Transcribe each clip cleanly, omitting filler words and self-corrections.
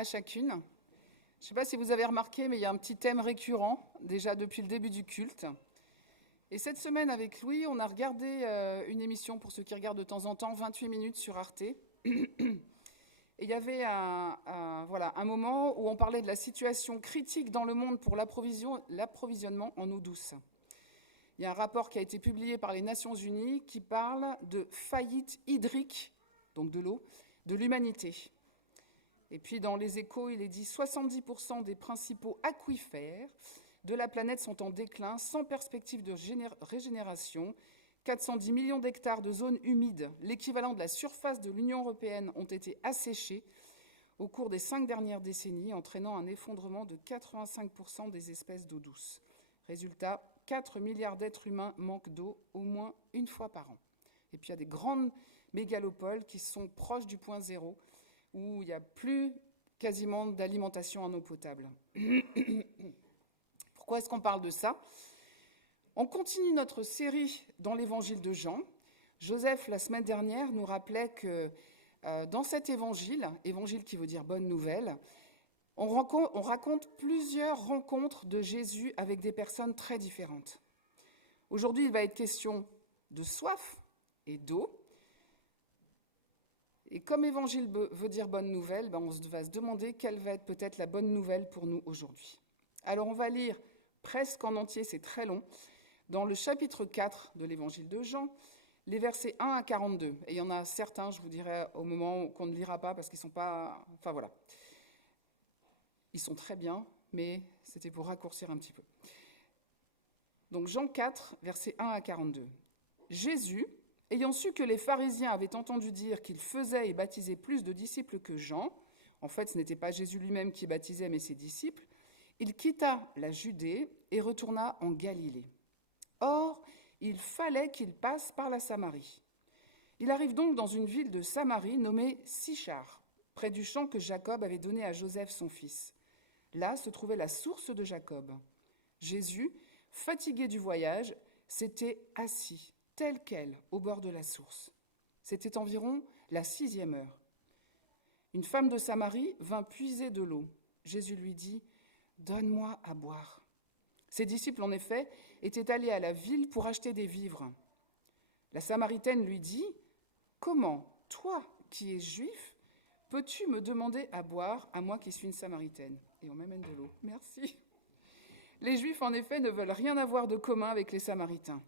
à chacune. Je ne sais pas si vous avez remarqué, mais il y a un petit thème récurrent, déjà depuis le début du culte. Et cette semaine, avec Louis, on a regardé une émission, pour ceux qui regardent de temps en temps, 28 minutes sur Arte. Et il y avait un moment où on parlait de la situation critique dans le monde pour l'approvisionnement en eau douce. Il y a un rapport qui a été publié par les Nations Unies qui parle de faillite hydrique, donc de l'eau, de l'humanité. Et puis dans les Échos, il est dit 70% des principaux aquifères de la planète sont en déclin, sans perspective de régénération. 410 millions d'hectares de zones humides, l'équivalent de la surface de l'Union européenne, ont été asséchés au cours des 5 dernières décennies, entraînant un effondrement de 85% des espèces d'eau douce. Résultat, 4 milliards d'êtres humains manquent d'eau au moins une fois par an. Et puis il y a des grandes mégalopoles qui sont proches du point zéro, où il n'y a plus quasiment d'alimentation en eau potable. Pourquoi est-ce qu'on parle de ça ? On continue notre série dans l'évangile de Jean. Joseph, la semaine dernière, nous rappelait que dans cet évangile qui veut dire bonne nouvelle, on raconte plusieurs rencontres de Jésus avec des personnes très différentes. Aujourd'hui, il va être question de soif et d'eau. Et comme évangile veut dire bonne nouvelle, on va se demander quelle va être peut-être la bonne nouvelle pour nous aujourd'hui. Alors on va lire presque en entier, c'est très long, dans le chapitre 4 de l'évangile de Jean, les versets 1 à 42. Et il y en a certains, je vous dirai au moment qu'on ne lira pas, parce qu'ils ne sont pas... Enfin voilà. Ils sont très bien, mais c'était pour raccourcir un petit peu. Donc Jean 4, versets 1 à 42. Jésus, ayant su que les pharisiens avaient entendu dire qu'il faisait et baptisait plus de disciples que Jean, en fait ce n'était pas Jésus lui-même qui baptisait, mais ses disciples, il quitta la Judée et retourna en Galilée. Or, il fallait qu'il passe par la Samarie. Il arrive donc dans une ville de Samarie nommée Sichar, près du champ que Jacob avait donné à Joseph son fils. Là se trouvait la source de Jacob. Jésus, fatigué du voyage, s'était assis, tel quel, au bord de la source. C'était environ la 6e heure. Une femme de Samarie vint puiser de l'eau. Jésus lui dit « Donne-moi à boire ». Ses disciples, en effet, étaient allés à la ville pour acheter des vivres. La Samaritaine lui dit « Comment, toi qui es juif, peux-tu me demander à boire, à moi qui suis une Samaritaine ?» Et on m'amène de l'eau. Merci. Les Juifs, en effet, ne veulent rien avoir de commun avec les Samaritains.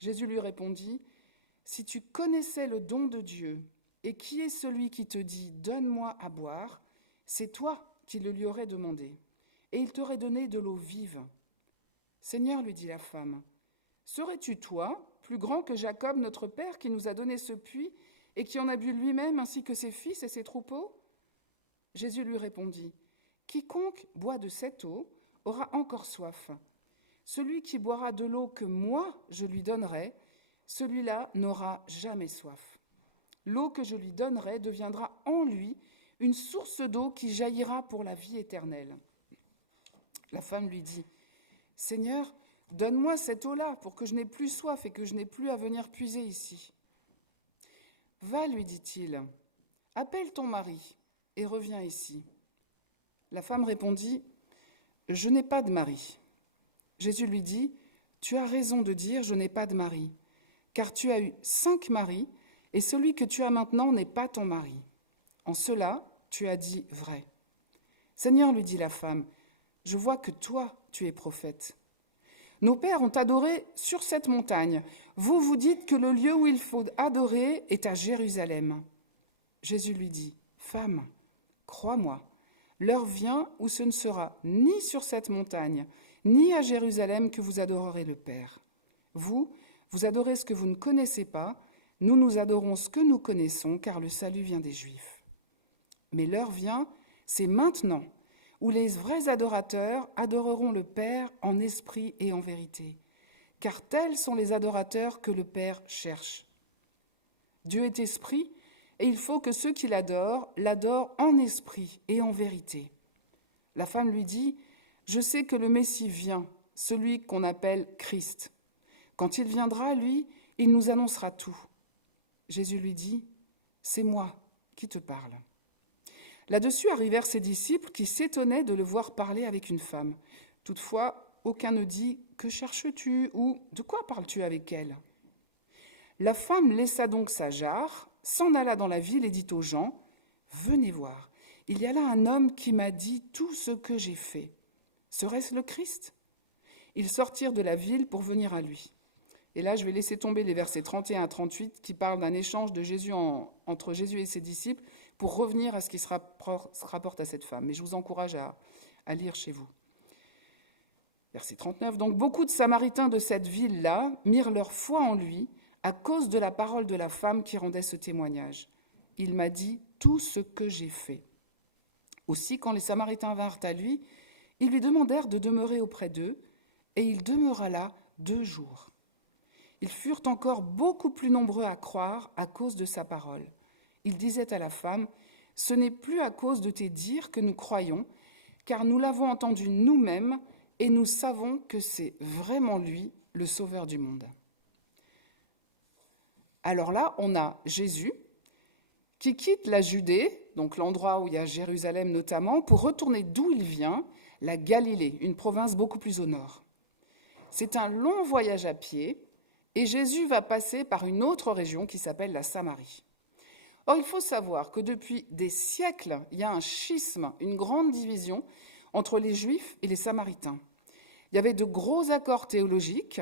Jésus lui répondit « Si tu connaissais le don de Dieu, et qui est celui qui te dit « Donne-moi à boire », c'est toi qui le lui aurais demandé, et il t'aurait donné de l'eau vive. « Seigneur, lui dit la femme, serais-tu toi, plus grand que Jacob, notre père, qui nous a donné ce puits, et qui en a bu lui-même, ainsi que ses fils et ses troupeaux ?» Jésus lui répondit « Quiconque boit de cette eau aura encore soif. Celui qui boira de l'eau que moi je lui donnerai, celui-là n'aura jamais soif. L'eau que je lui donnerai deviendra en lui une source d'eau qui jaillira pour la vie éternelle. » La femme lui dit « Seigneur, donne-moi cette eau-là pour que je n'ai plus soif et que je n'ai plus à venir puiser ici. » « Va, lui dit-il, appelle ton mari et reviens ici. » La femme répondit « Je n'ai pas de mari. » Jésus lui dit « Tu as raison de dire « Je n'ai pas de mari », car tu as eu 5 maris, et celui que tu as maintenant n'est pas ton mari. En cela, tu as dit vrai. » « Seigneur, lui dit la femme, je vois que toi, tu es prophète. Nos pères ont adoré sur cette montagne. Vous, vous dites que le lieu où il faut adorer est à Jérusalem. » Jésus lui dit, « Femme, crois-moi, l'heure vient où ce ne sera ni sur cette montagne, ni à Jérusalem que vous adorerez le Père. Vous, vous adorez ce que vous ne connaissez pas, nous adorons ce que nous connaissons, car le salut vient des Juifs. Mais l'heure vient, c'est maintenant, où les vrais adorateurs adoreront le Père en esprit et en vérité, car tels sont les adorateurs que le Père cherche. Dieu est esprit, et il faut que ceux qui l'adorent en esprit et en vérité. » La femme lui dit, « Je sais que le Messie vient, celui qu'on appelle Christ. Quand il viendra, lui, il nous annoncera tout. » Jésus lui dit, « C'est moi qui te parle. » Là-dessus arrivèrent ses disciples qui s'étonnaient de le voir parler avec une femme. Toutefois, aucun ne dit « Que cherches-tu » ou « De quoi parles-tu avec elle ?» La femme laissa donc sa jarre, s'en alla dans la ville et dit aux gens « Venez voir, il y a là un homme qui m'a dit tout ce que j'ai fait. Serait-ce le Christ ?» Ils sortirent de la ville pour venir à lui. Et là, je vais laisser tomber les versets 31 à 38 qui parlent d'un échange de Jésus entre Jésus et ses disciples pour revenir à ce qui se rapporte à cette femme. Mais je vous encourage à lire chez vous. Verset 39. Donc beaucoup de Samaritains de cette ville-là mirent leur foi en lui à cause de la parole de la femme qui rendait ce témoignage. Il m'a dit tout ce que j'ai fait. Aussi, quand les Samaritains vinrent à lui, ils lui demandèrent de demeurer auprès d'eux, et il demeura là 2 jours. Ils furent encore beaucoup plus nombreux à croire à cause de sa parole. Il disait à la femme, « Ce n'est plus à cause de tes dires que nous croyons, car nous l'avons entendu nous-mêmes et nous savons que c'est vraiment lui, le Sauveur du monde. » Alors là, on a Jésus qui quitte la Judée, donc l'endroit où il y a Jérusalem notamment, pour retourner d'où il vient, la Galilée, une province beaucoup plus au nord. C'est un long voyage à pied, et Jésus va passer par une autre région qui s'appelle la Samarie. Or, il faut savoir que depuis des siècles, il y a un schisme, une grande division entre les Juifs et les Samaritains. Il y avait de gros accords théologiques.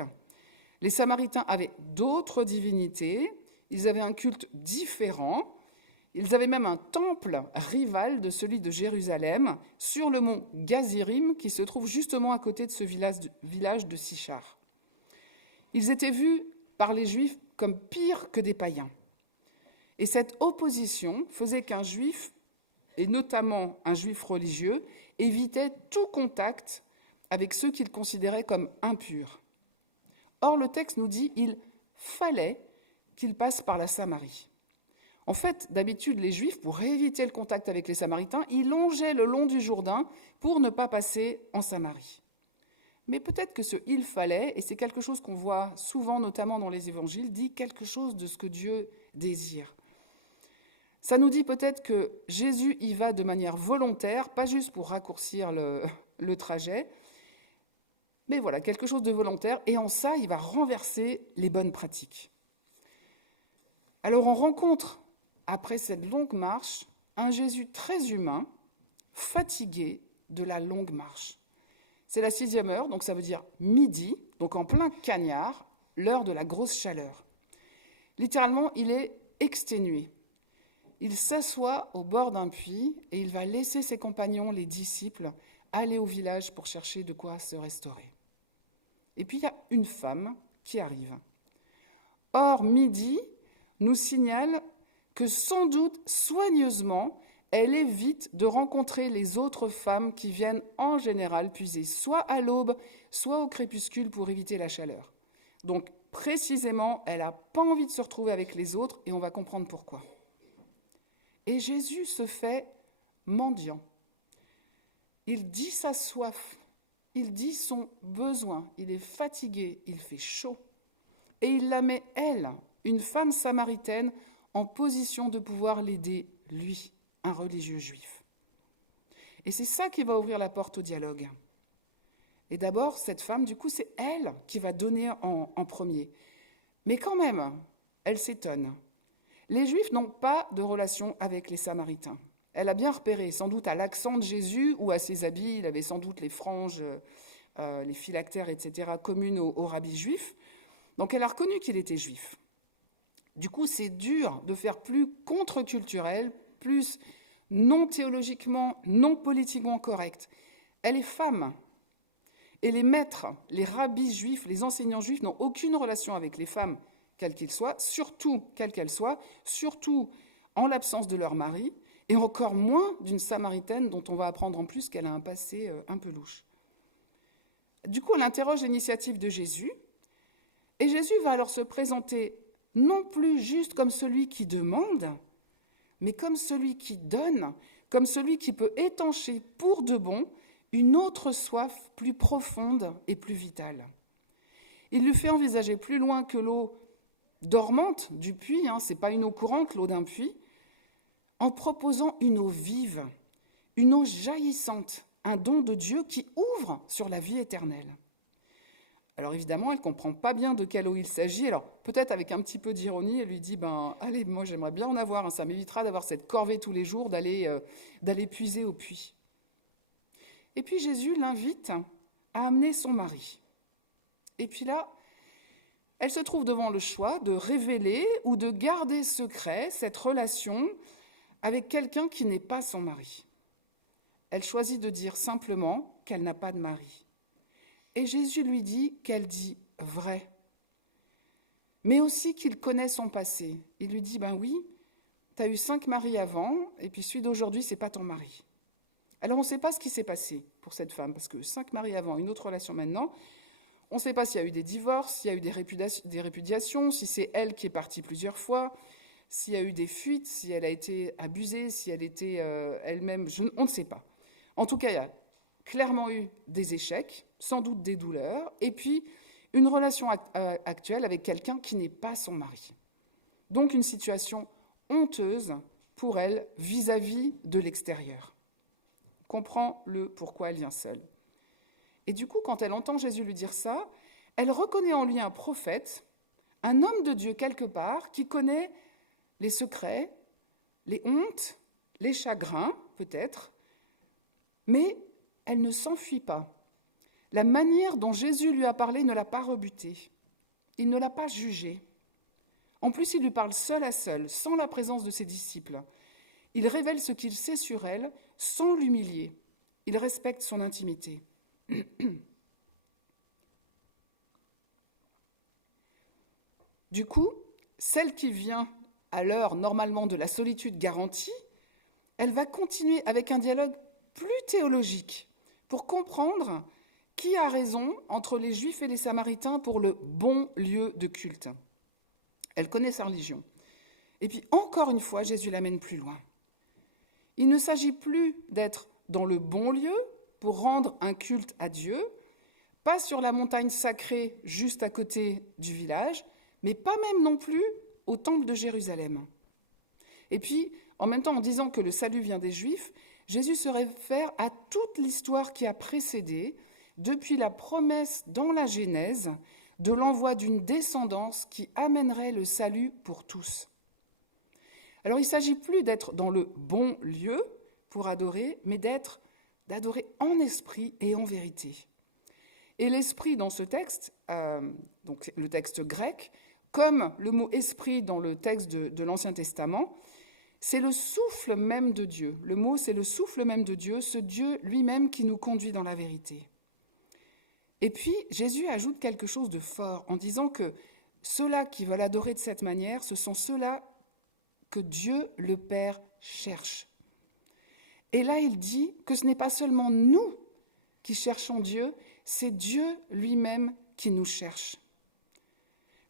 Les Samaritains avaient d'autres divinités, ils avaient un culte différent, ils avaient même un temple rival de celui de Jérusalem sur le mont Gazirim qui se trouve justement à côté de ce village de Sichar. Ils étaient vus par les Juifs comme pires que des païens. Et cette opposition faisait qu'un Juif, et notamment un Juif religieux, évitait tout contact avec ceux qu'il considérait comme impurs. Or, le texte nous dit qu'il fallait qu'il passe par la Samarie. En fait, d'habitude, les Juifs, pour éviter le contact avec les Samaritains, ils longeaient le long du Jourdain pour ne pas passer en Samarie. Mais peut-être que ce « il fallait », et c'est quelque chose qu'on voit souvent, notamment dans les évangiles, dit quelque chose de ce que Dieu désire. Ça nous dit peut-être que Jésus y va de manière volontaire, pas juste pour raccourcir le trajet, mais voilà, quelque chose de volontaire, et en ça, il va renverser les bonnes pratiques. Alors on rencontre, après cette longue marche, un Jésus très humain, fatigué de la longue marche. C'est la 6e heure, donc ça veut dire midi, donc en plein cagnard, l'heure de la grosse chaleur. Littéralement, il est exténué. Il s'assoit au bord d'un puits et il va laisser ses compagnons, les disciples, aller au village pour chercher de quoi se restaurer. Et puis il y a une femme qui arrive. Or, midi nous signale que sans doute soigneusement, elle évite de rencontrer les autres femmes qui viennent en général puiser soit à l'aube, soit au crépuscule pour éviter la chaleur. Donc précisément, elle n'a pas envie de se retrouver avec les autres et on va comprendre pourquoi. Et Jésus se fait mendiant. Il dit sa soif, il dit son besoin, il est fatigué, il fait chaud. Et il la met, elle, une femme samaritaine, en position de pouvoir l'aider, lui, un religieux juif. Et c'est ça qui va ouvrir la porte au dialogue. Et d'abord, cette femme, du coup, c'est elle qui va donner en premier. Mais quand même, elle s'étonne. Les Juifs n'ont pas de relation avec les Samaritains. Elle a bien repéré, sans doute à l'accent de Jésus ou à ses habits, il avait sans doute les franges, les phylactères, etc., communes aux rabbis juifs. Donc elle a reconnu qu'il était juif. Du coup, c'est dur de faire plus contre-culturel, plus non théologiquement, non politiquement correct. Elle est femme. Et les maîtres, les rabbis juifs, les enseignants juifs n'ont aucune relation avec les femmes, quelles qu'elles soient, surtout quelles qu'elles soient, surtout en l'absence de leur mari, et encore moins d'une Samaritaine dont on va apprendre en plus qu'elle a un passé un peu louche. Du coup, elle interroge l'initiative de Jésus, et Jésus va alors se présenter non plus juste comme celui qui demande, mais comme celui qui donne, comme celui qui peut étancher pour de bon une autre soif plus profonde et plus vitale. Il lui fait envisager plus loin que l'eau dormante du puits, ce n'est pas une eau courante, l'eau d'un puits. en proposant une eau vive, une eau jaillissante, un don de Dieu qui ouvre sur la vie éternelle. Alors évidemment, elle ne comprend pas bien de quelle eau il s'agit. Alors peut-être avec un petit peu d'ironie, elle lui dit « Allez, moi j'aimerais bien en avoir, ça m'évitera d'avoir cette corvée tous les jours, d'aller puiser au puits. » Et puis Jésus l'invite à amener son mari. Et puis là, elle se trouve devant le choix de révéler ou de garder secret cette relation avec quelqu'un qui n'est pas son mari. Elle choisit de dire simplement qu'elle n'a pas de mari. Et Jésus lui dit qu'elle dit vrai, mais aussi qu'il connaît son passé. Il lui dit, oui, tu as eu 5 maris avant, et puis celui d'aujourd'hui, c'est pas ton mari. Alors on ne sait pas ce qui s'est passé pour cette femme, parce que 5 maris avant, une autre relation maintenant, on ne sait pas s'il y a eu des divorces, s'il y a eu des répudiations, si c'est elle qui est partie plusieurs fois, s'il y a eu des fuites, si elle a été abusée, si elle était elle-même, on ne sait pas. En tout cas, il y a clairement eu des échecs, sans doute des douleurs, et puis une relation actuelle avec quelqu'un qui n'est pas son mari. Donc une situation honteuse pour elle vis-à-vis de l'extérieur. On comprend le pourquoi elle vient seule. Et du coup, quand elle entend Jésus lui dire ça, elle reconnaît en lui un prophète, un homme de Dieu quelque part, qui connaît les secrets, les hontes, les chagrins, peut-être, mais elle ne s'enfuit pas. La manière dont Jésus lui a parlé ne l'a pas rebutée. Il ne l'a pas jugée. En plus, il lui parle seul à seul, sans la présence de ses disciples. Il révèle ce qu'il sait sur elle, sans l'humilier. Il respecte son intimité. Du coup, celle qui vient à l'heure normalement de la solitude garantie, elle va continuer avec un dialogue plus théologique pour comprendre qui a raison entre les Juifs et les Samaritains pour le bon lieu de culte. Elle connaît sa religion. Et puis, encore une fois, Jésus l'amène plus loin. Il ne s'agit plus d'être dans le bon lieu pour rendre un culte à Dieu, pas sur la montagne sacrée juste à côté du village, mais pas même non plus au temple de Jérusalem. Et puis, en même temps, en disant que le salut vient des Juifs, Jésus se réfère à toute l'histoire qui a précédé, depuis la promesse dans la Genèse, de l'envoi d'une descendance qui amènerait le salut pour tous. Alors il ne s'agit plus d'être dans le bon lieu pour adorer, mais d'adorer en esprit et en vérité. Et l'esprit dans ce texte, donc le texte grec, comme le mot esprit dans le texte de l'Ancien Testament, c'est le souffle même de Dieu. Le mot, c'est le souffle même de Dieu, ce Dieu lui-même qui nous conduit dans la vérité. Et puis, Jésus ajoute quelque chose de fort en disant que ceux-là qui veulent adorer de cette manière, ce sont ceux-là que Dieu le Père cherche. Et là, il dit que ce n'est pas seulement nous qui cherchons Dieu, c'est Dieu lui-même qui nous cherche.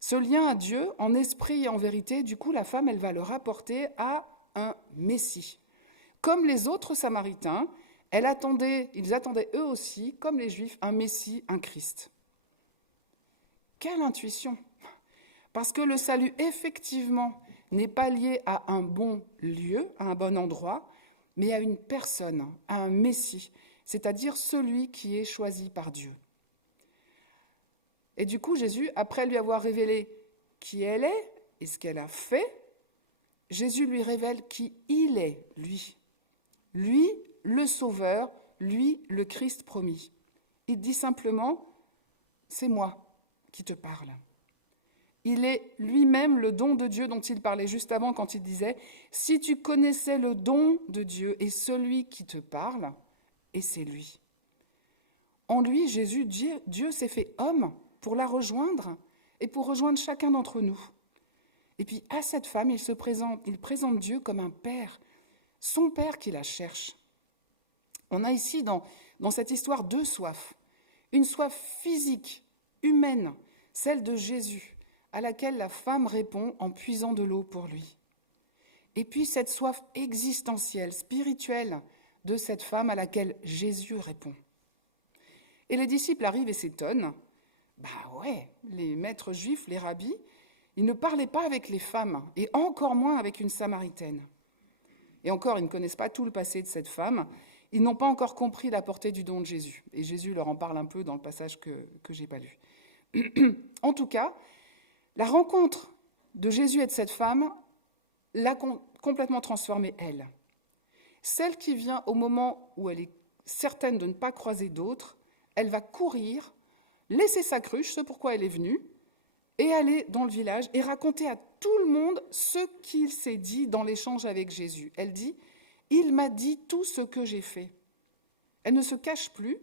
Ce lien à Dieu, en esprit et en vérité, du coup, la femme, elle va le rapporter à un Messie. Comme les autres Samaritains, ils attendaient eux aussi, comme les Juifs, un Messie, un Christ. Quelle intuition! Parce que le salut, effectivement, n'est pas lié à un bon lieu, à un bon endroit, mais à une personne, à un Messie, c'est-à-dire celui qui est choisi par Dieu. Et du coup, Jésus, après lui avoir révélé qui elle est et ce qu'elle a fait, Jésus lui révèle qui il est, lui. Lui, le Sauveur, lui, le Christ promis. Il dit simplement, c'est moi qui te parle. Il est lui-même le don de Dieu dont il parlait juste avant quand il disait « Si tu connaissais le don de Dieu et celui qui te parle, et c'est lui. » En lui, Jésus, Dieu s'est fait homme pour la rejoindre et pour rejoindre chacun d'entre nous. Et puis à cette femme, il présente Dieu comme un père, son père qui la cherche. On a ici dans cette histoire 2 soifs. Une soif physique, humaine, celle de Jésus, à laquelle la femme répond en puisant de l'eau pour lui. Et puis cette soif existentielle, spirituelle de cette femme à laquelle Jésus répond. Et les disciples arrivent et s'étonnent. Les maîtres juifs, les rabbis, ils ne parlaient pas avec les femmes, et encore moins avec une Samaritaine. Et encore, ils ne connaissent pas tout le passé de cette femme. Ils n'ont pas encore compris la portée du don de Jésus. Et Jésus leur en parle un peu dans le passage que je n'ai pas lu. En tout cas, la rencontre de Jésus et de cette femme l'a complètement transformée, elle. Celle qui vient au moment où elle est certaine de ne pas croiser d'autres, elle va courir, laisser sa cruche, ce pourquoi elle est venue, et aller dans le village et raconter à tout le monde ce qu'il s'est dit dans l'échange avec Jésus. Elle dit « Il m'a dit tout ce que j'ai fait ». Elle ne se cache plus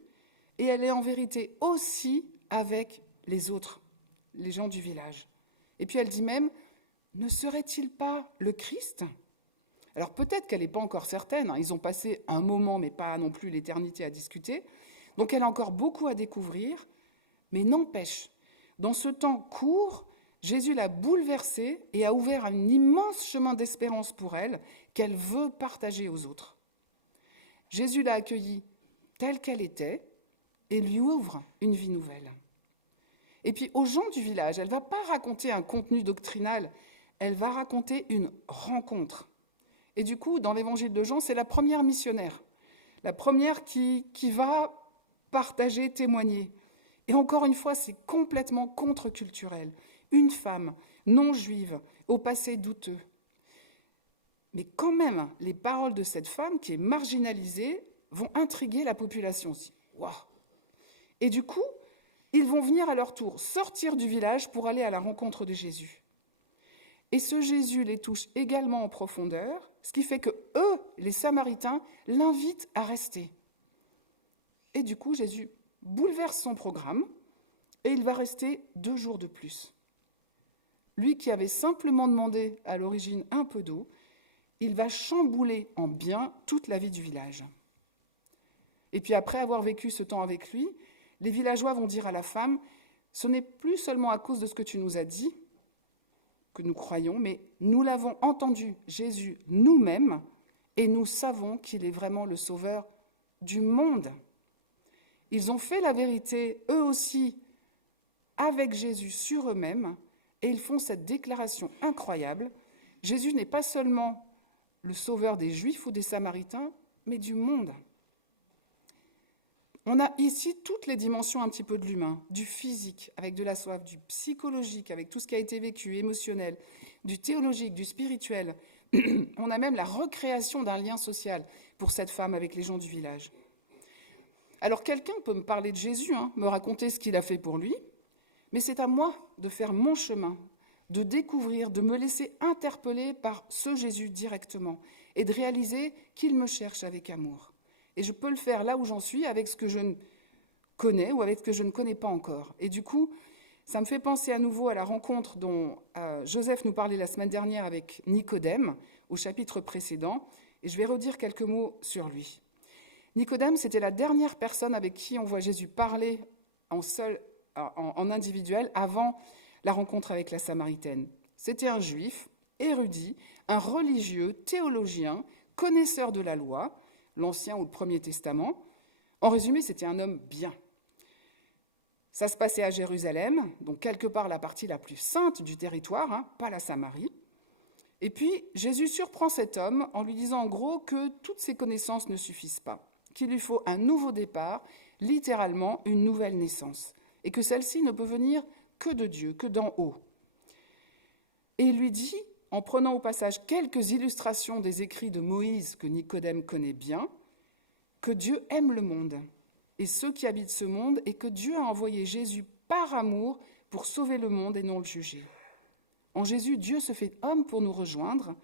et elle est en vérité aussi avec les autres, les gens du village. Et puis elle dit même « Ne serait-il pas le Christ ?» Alors peut-être qu'elle n'est pas encore certaine, hein, ils ont passé un moment mais pas non plus l'éternité à discuter, donc elle a encore beaucoup à découvrir, mais n'empêche, dans ce temps court, Jésus l'a bouleversée et a ouvert un immense chemin d'espérance pour elle qu'elle veut partager aux autres. Jésus l'a accueillie telle qu'elle était et lui ouvre une vie nouvelle. Et puis aux gens du village, elle ne va pas raconter un contenu doctrinal, elle va raconter une rencontre. Et du coup, dans l'évangile de Jean, c'est la première missionnaire, la première qui va partager, témoigner. Et encore une fois, c'est complètement contre-culturel. Une femme non juive, au passé douteux. Mais quand même, les paroles de cette femme qui est marginalisée vont intriguer la population aussi. Waouh ! Et du coup, ils vont venir à leur tour sortir du village pour aller à la rencontre de Jésus. Et ce Jésus les touche également en profondeur, ce qui fait que eux, les Samaritains, l'invitent à rester. Et du coup, Jésus bouleverse son programme et il va rester 2 jours de plus. Lui qui avait simplement demandé à l'origine un peu d'eau, il va chambouler en bien toute la vie du village. Et puis après avoir vécu ce temps avec lui, les villageois vont dire à la femme « Ce n'est plus seulement à cause de ce que tu nous as dit que nous croyons, mais nous l'avons entendu, Jésus, nous-mêmes, et nous savons qu'il est vraiment le sauveur du monde. » Ils ont fait la vérité, eux aussi, avec Jésus sur eux-mêmes, et ils font cette déclaration incroyable. Jésus n'est pas seulement le sauveur des Juifs ou des Samaritains, mais du monde. On a ici toutes les dimensions un petit peu de l'humain, du physique, avec de la soif, du psychologique, avec tout ce qui a été vécu, émotionnel, du théologique, du spirituel. On a même la recréation d'un lien social pour cette femme avec les gens du village. Alors quelqu'un peut me parler de Jésus, me raconter ce qu'il a fait pour lui, mais c'est à moi de faire mon chemin, de découvrir, de me laisser interpeller par ce Jésus directement et de réaliser qu'il me cherche avec amour. Et je peux le faire là où j'en suis, avec ce que je ne connais ou avec ce que je ne connais pas encore. Et du coup, ça me fait penser à nouveau à la rencontre dont Joseph nous parlait la semaine dernière avec Nicodème, au chapitre précédent, et je vais redire quelques mots sur lui. Nicodème, c'était la dernière personne avec qui on voit Jésus parler en individuel avant la rencontre avec la Samaritaine. C'était un juif, érudit, un religieux, théologien, connaisseur de la loi, l'Ancien ou le Premier Testament. En résumé, c'était un homme bien. Ça se passait à Jérusalem, donc quelque part la partie la plus sainte du territoire, pas la Samarie. Et puis, Jésus surprend cet homme en lui disant en gros que toutes ses connaissances ne suffisent pas, qu'il lui faut un nouveau départ, littéralement une nouvelle naissance, et que celle-ci ne peut venir que de Dieu, que d'en haut. Et il lui dit, en prenant au passage quelques illustrations des écrits de Moïse que Nicodème connaît bien, que Dieu aime le monde et ceux qui habitent ce monde et que Dieu a envoyé Jésus par amour pour sauver le monde et non le juger. En Jésus, Dieu se fait homme pour nous rejoindre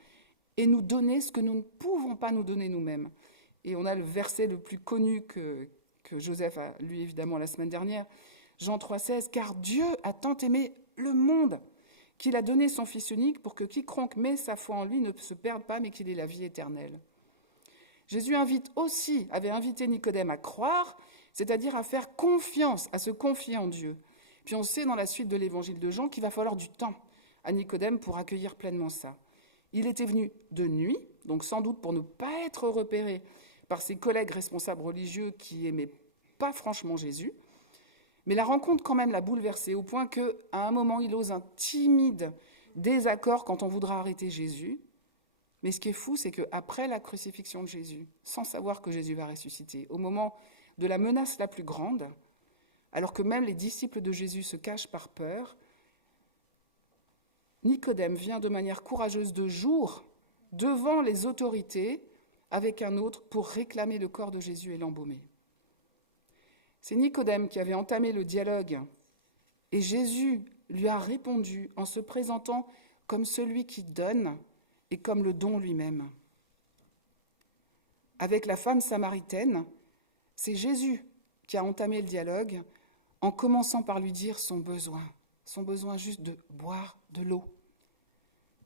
et nous donner ce que nous ne pouvons pas nous donner nous-mêmes. Et on a le verset le plus connu que Joseph a lu évidemment la semaine dernière, Jean 3,16, « Car Dieu a tant aimé le monde qu'il a donné son Fils unique pour que quiconque met sa foi en lui ne se perde pas, mais qu'il ait la vie éternelle. » Jésus avait invité Nicodème à croire, c'est-à-dire à faire confiance, à se confier en Dieu. Puis on sait dans la suite de l'évangile de Jean qu'il va falloir du temps à Nicodème pour accueillir pleinement ça. Il était venu de nuit, donc sans doute pour ne pas être repéré par ses collègues responsables religieux qui n'aimaient pas franchement Jésus. Mais la rencontre quand même l'a bouleversé au point qu'à un moment, il ose un timide désaccord quand on voudra arrêter Jésus. Mais ce qui est fou, c'est qu'après la crucifixion de Jésus, sans savoir que Jésus va ressusciter, au moment de la menace la plus grande, alors que même les disciples de Jésus se cachent par peur, Nicodème vient de manière courageuse de jour devant les autorités avec un autre pour réclamer le corps de Jésus et l'embaumer. C'est Nicodème qui avait entamé le dialogue et Jésus lui a répondu en se présentant comme celui qui donne et comme le don lui-même. Avec la femme samaritaine, c'est Jésus qui a entamé le dialogue en commençant par lui dire son besoin juste de boire de l'eau.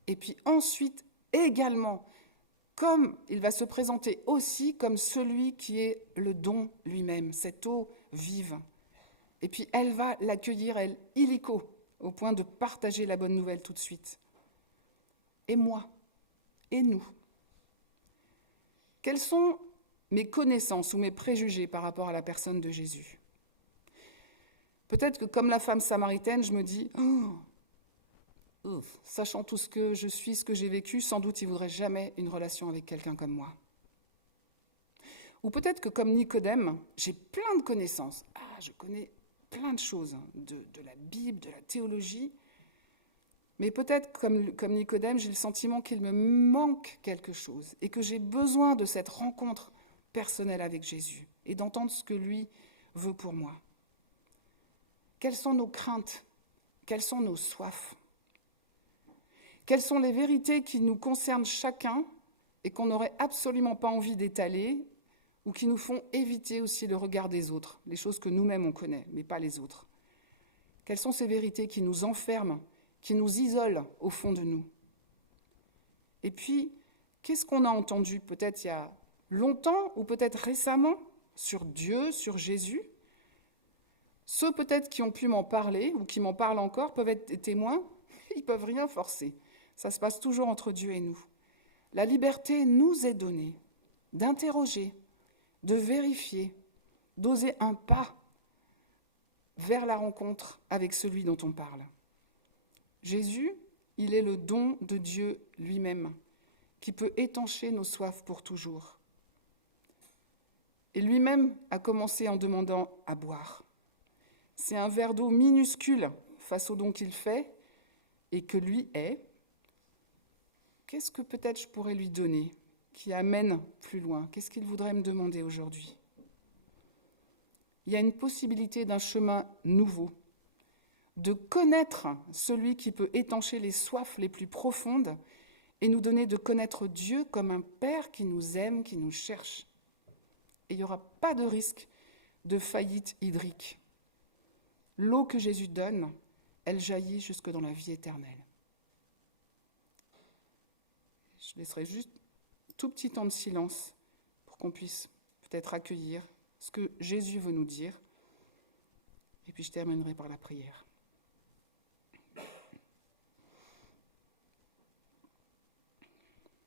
Et puis ensuite, également, comme il va se présenter aussi comme celui qui est le don lui-même, cette eau vive. Et puis elle va l'accueillir, elle, illico, au point de partager la bonne nouvelle tout de suite. Et moi, et nous, quelles sont mes connaissances ou mes préjugés par rapport à la personne de Jésus ? Peut-être que comme la femme samaritaine, je me dis sachant tout ce que je suis, ce que j'ai vécu, sans doute il ne voudrait jamais une relation avec quelqu'un comme moi. Ou peut-être que comme Nicodème, j'ai plein de connaissances. Je connais plein de choses, de la Bible, de la théologie. Mais peut-être comme Nicodème, j'ai le sentiment qu'il me manque quelque chose et que j'ai besoin de cette rencontre personnelle avec Jésus et d'entendre ce que lui veut pour moi. Quelles sont nos craintes ? Quelles sont nos soifs ? Quelles sont les vérités qui nous concernent chacun et qu'on n'aurait absolument pas envie d'étaler ou qui nous font éviter aussi le regard des autres, les choses que nous-mêmes on connaît, mais pas les autres ? Quelles sont ces vérités qui nous enferment, qui nous isolent au fond de nous ? Et puis, qu'est-ce qu'on a entendu peut-être il y a longtemps ou peut-être récemment sur Dieu, sur Jésus ? Ceux peut-être qui ont pu m'en parler ou qui m'en parlent encore peuvent être des témoins, ils ne peuvent rien forcer. Ça se passe toujours entre Dieu et nous. La liberté nous est donnée d'interroger, de vérifier, d'oser un pas vers la rencontre avec celui dont on parle. Jésus, il est le don de Dieu lui-même, qui peut étancher nos soifs pour toujours. Et lui-même a commencé en demandant à boire. C'est un verre d'eau minuscule face au don qu'il fait et que lui est. Qu'est-ce que peut-être je pourrais lui donner qui amène plus loin ? Qu'est-ce qu'il voudrait me demander aujourd'hui ? Il y a une possibilité d'un chemin nouveau, de connaître celui qui peut étancher les soifs les plus profondes et nous donner de connaître Dieu comme un Père qui nous aime, qui nous cherche. Et il n'y aura pas de risque de faillite hydrique. L'eau que Jésus donne, elle jaillit jusque dans la vie éternelle. Je laisserai juste un tout petit temps de silence pour qu'on puisse peut-être accueillir ce que Jésus veut nous dire. Et puis je terminerai par la prière.